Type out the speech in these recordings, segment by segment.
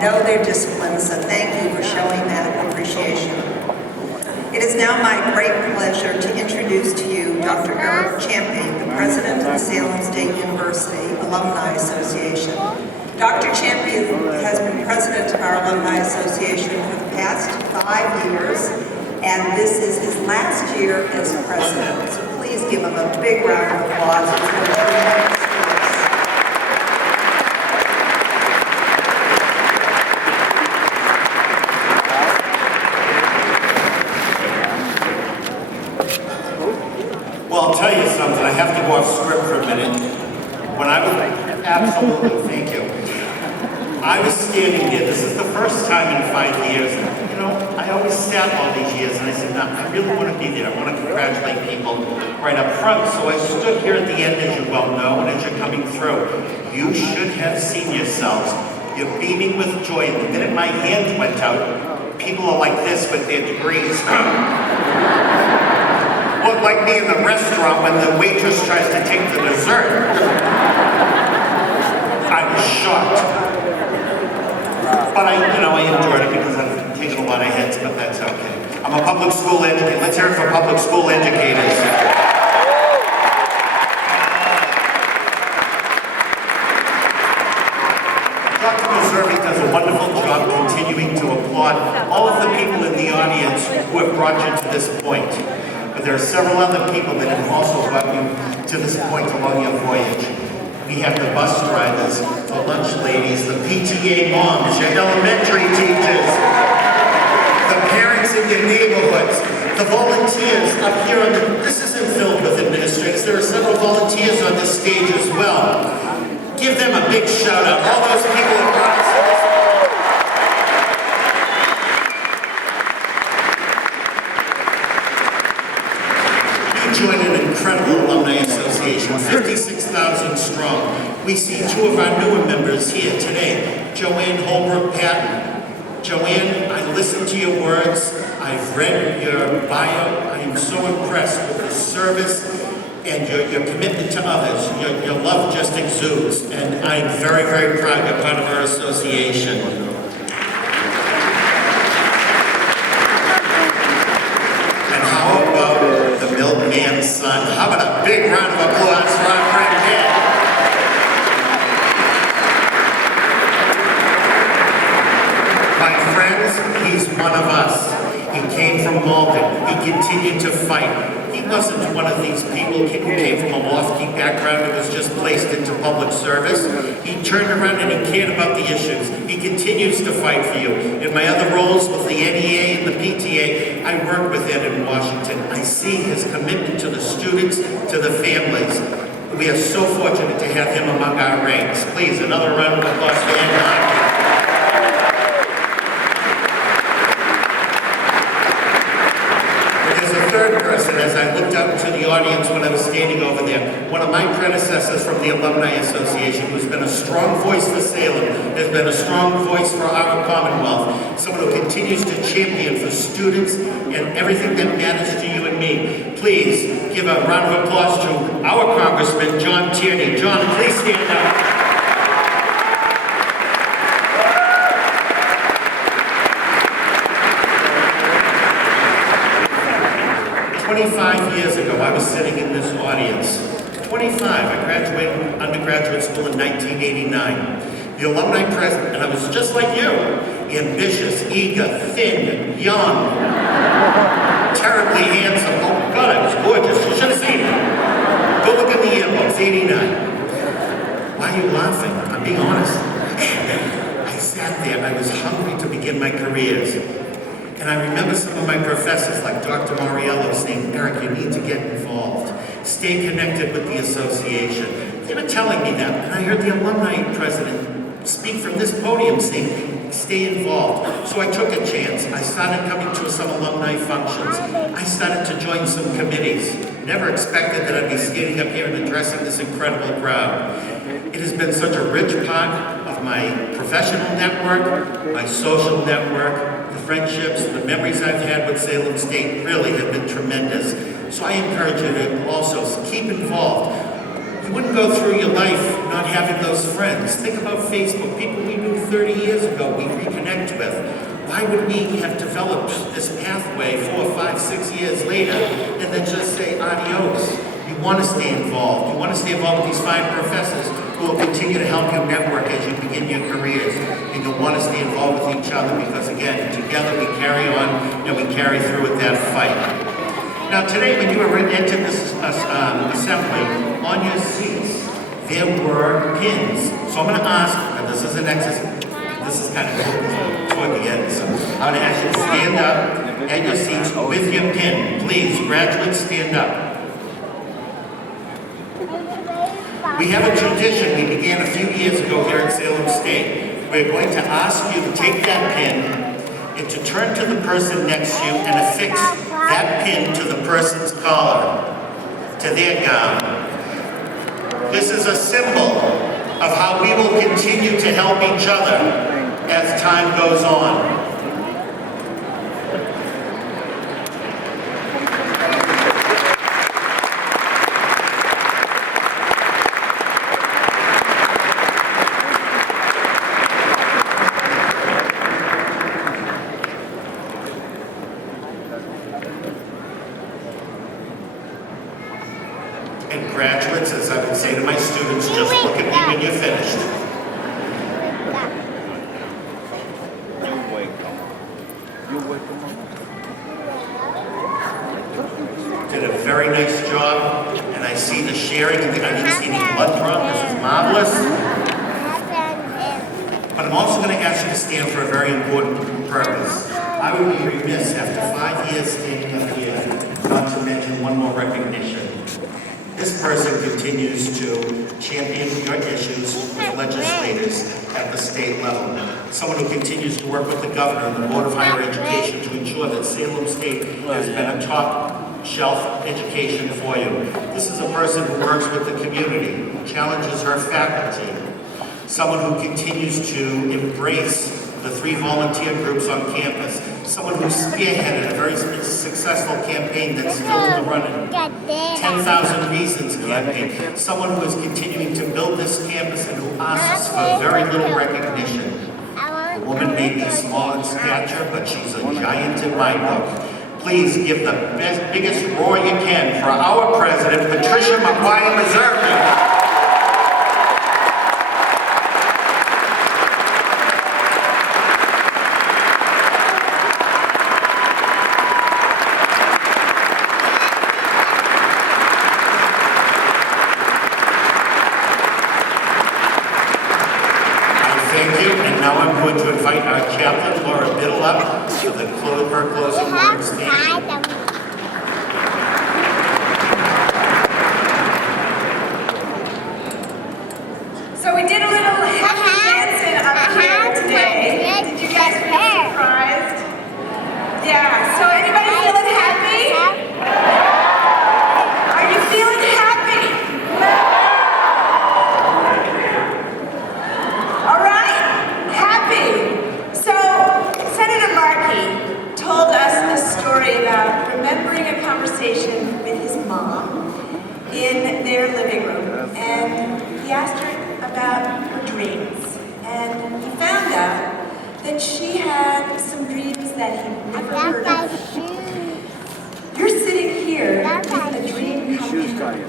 know their discipline, so thank you for showing that appreciation. It is now my great pleasure to introduce to you Dr. Eric Champy, the president of the Salem State University Alumni Association. Dr. Champy has been president of our Alumni Association for the past 5 years, and this is his last year as president. So please give him a big round of applause. It's been a tremendous service. Well, I'll tell you something. I have to go off script for a minute. When I was, absolutely, thank you. I was standing there. This is the first time in 5 years. You know, I always sat all these years, and I said, no, I really want to be there. I want to congratulate people right up front. So I stood here at the end, as you well know, and as you're coming through. You should have seen yourselves. You're beaming with joy. And the minute my hand went out, people are like this with their degrees. Look like me in the restaurant when the waitress tries to take the dessert. I was shocked. But I enjoyed it because I've taken a lot of hits, but that's okay. I'm a public school educator. Let's hear it for public school educators. Dr. Meserve does a wonderful job continuing to applaud all of the people in the audience who have brought you to this point. But there are several other people that have also brought you to this point along your voyage. We have the bus drivers, the lunch ladies, the PTA moms, your elementary teachers, the parents in your neighborhoods, the volunteers up here on this isn't filled with administrators. There are several volunteers on this stage as well. Give them a big shout out. All those people have brought us to this. Join an incredible alumni association, 56,000 strong. We see two of our newer members here today, Joanne Holbrook Patton. Joanne, I listened to your words. I've read your bio. I am so impressed with the service and your commitment to others. Your love just exudes, and I'm very, very proud you're part of our association. Milkman's son. How about a big round of applause for our friend Ed? My friends, he's one of us. He came from Malden. He continued to fight. He wasn't one of these people who came from a lofty background and was just placed into public service. He turned around and he cared about the issues. He continues to fight for you. In my other roles with the NEA and the PTA, I work with Ed in Washington. I see his commitment to the students, to the families. We are so fortunate to have him among our ranks. Please, another round of applause for Ed Harvey. Third person, as I looked out into the audience when I was standing over there, one of my predecessors from the Alumni Association, who's been a strong voice for Salem, has been a strong voice for our Commonwealth, someone who continues to champion for students and everything that matters to you and me. Please give a round of applause to our Congressman, John Tierney. John, please stand up. 25 years ago, I was sitting in this audience. 25, I graduated undergraduate school in 1989. The alumni president, and I was just like you, ambitious, eager, thin, young, terribly handsome. Oh God, I was gorgeous. You should have seen me. Go look at the yearbooks, 89. Why are you laughing? I'm being honest. I sat there, I was hungry to begin my careers. And I remember some of my professors, like Dr. Moriello, saying, Eric, you need to get involved. Stay connected with the association. They were telling me that, and I heard the alumni president speak from this podium saying, stay involved. So I took a chance. I started coming to some alumni functions. I started to join some committees. Never expected that I'd be standing up here and addressing this incredible crowd. It has been such a rich part of my professional network, my social network, the friendships, the memories I've had with Salem State really have been tremendous. So I encourage you to also keep involved. You wouldn't go through your life not having those friends. Think about Facebook. People we knew 30 years ago we reconnect with? Why would we have developed this pathway 4, 5, 6 years later and then just say adios? You want to stay involved. You want to stay involved with these fine professors who will continue to help you network as you begin your careers. And you'll want to stay involved with each other because, again, together we carry on and we carry through with that fight. Now, today, when you entered this assembly, on your seats, there were pins. So I'm going to ask, and this is an exercise, this is kind of toward the end, so I'm going to ask you to stand up at your seats with your pin. Please, graduates, stand up. We have a tradition we began a few years ago here at Salem State. We're going to ask you to take that pin and to turn to the person next to you and affix that pin to the person's collar, to their gown. This is a symbol of how we will continue to help each other as time goes on. And graduates, as I would say to my students, just look at me when you're finished. Did a very nice job, and I see the sharing, and I didn't see any blood drop. This is marvelous. But I'm also going to ask you to stand for a very important purpose. I would be remiss after 5 years standing up here not to mention one more recognition. This person continues to champion your issues with legislators at the state level. Someone who continues to work with the governor and the Board of Higher Education to ensure that Salem State has been a top shelf education for you. This is a person who works with the community, challenges her faculty, someone who continues to embrace the 3 volunteer groups on campus, someone who spearheaded a very successful campaign that's still in the running, 10,000 Reasons campaign, someone who is continuing to build this campus and who asks for very little recognition. The woman may be small in stature, but she's a giant in my book. Please give the biggest roar you can for our president, Patricia McGuire-Meservey. Thank you, and now I'm going to invite our chaplain, Laura Biddle, up for her closing words. Thank you. So we did a little happy dancing up here today. Did you guys feel surprised? Yeah, so anybody feeling happy? Are you feeling happy? All right, happy. So Senator Markey told us a story about remembering a conversation with his mom in their living room, and he asked her about her dreams, and he found out that she had some dreams that he'd never heard of. You're sitting here with a dream come true,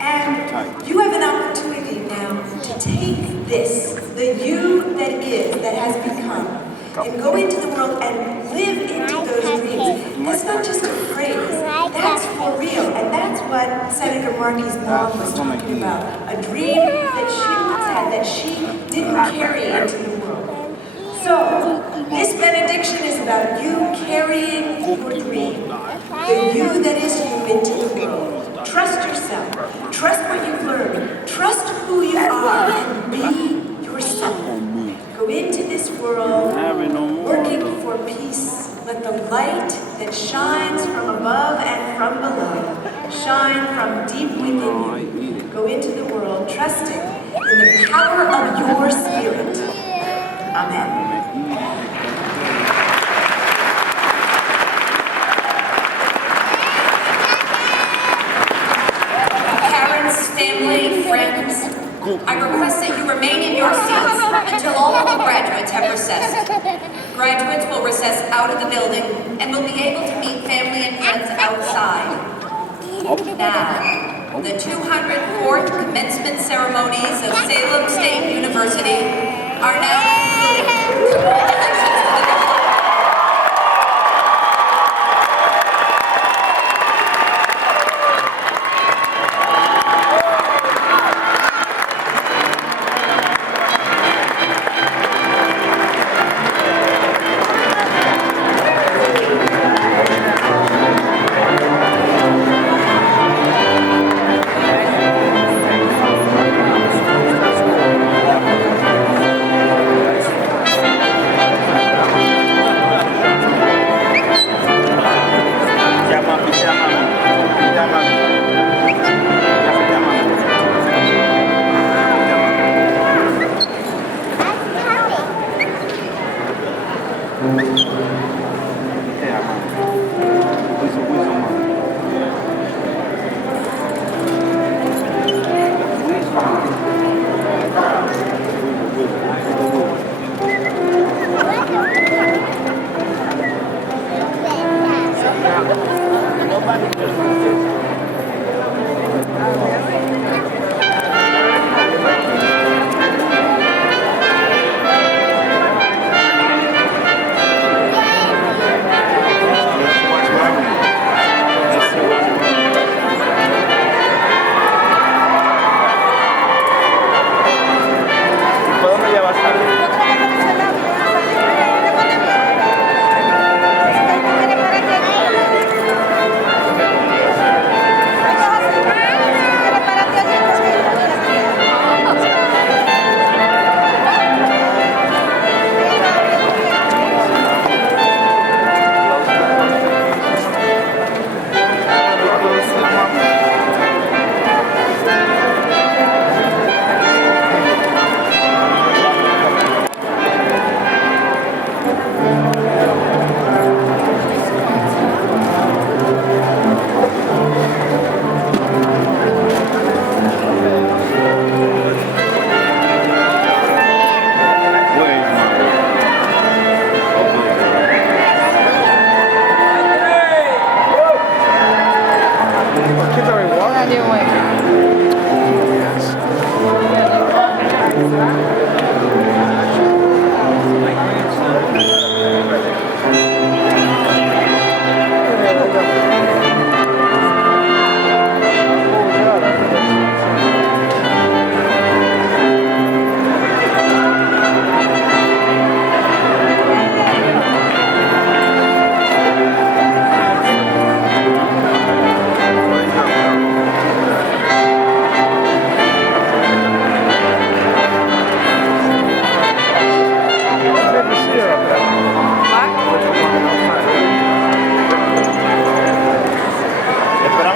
and you have an opportunity now to take this, the you that is, that has become, and go into the world and live into those dreams. That's not just a phrase, that's for real, and that's what Senator Markey's mom was talking about, a dream that she once had that she didn't carry into the world. So, this benediction is about you carrying your dream, the you that is you into the world. Trust yourself, trust what you've learned, trust who you are, and be yourself. Go into this world working for peace. Let the light that shines from above and from below shine from deep within you. Go into the world trusting in the power of your spirit. Amen. Parents, family, friends, I request that you remain in your seats until all recess. Graduates will recess out of the building and will be able to meet family and friends outside. Now, the 204th commencement ceremonies of Salem State University are now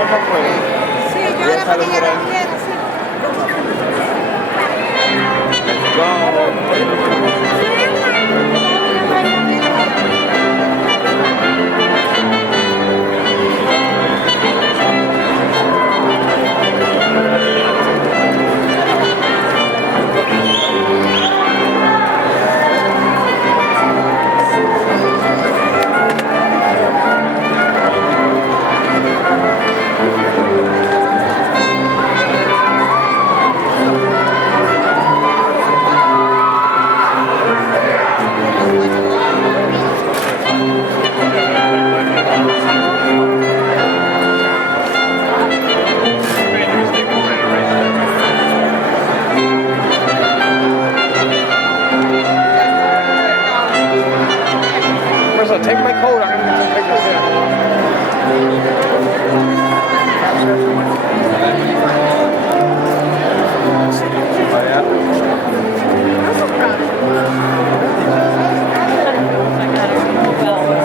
concluded. Congratulations to the diploma. Take my coat, I'm gonna take this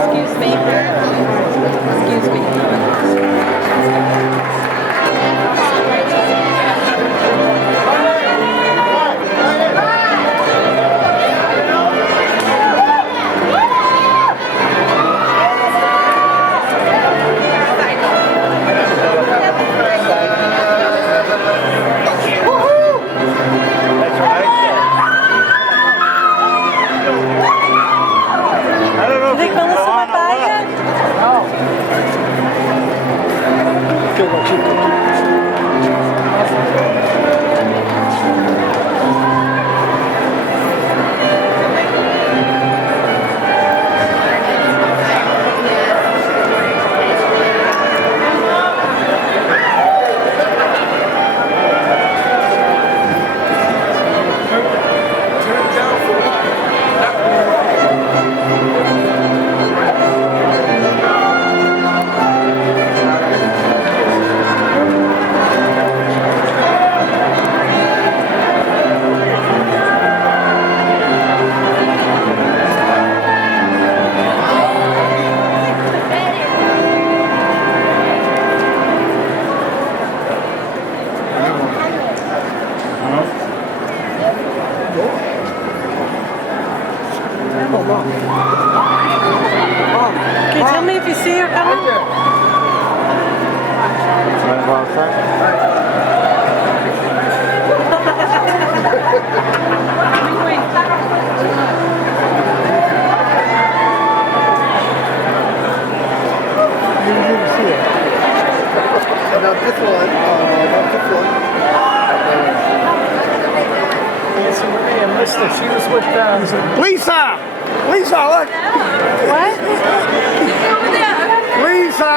Excuse me. Excuse me. That's right. chico, chico. Can you tell me if you see her coming? Not this one. Not this one. Nancy Marie, I missed her. She was with Lisa! Lisa, look! What? Lisa!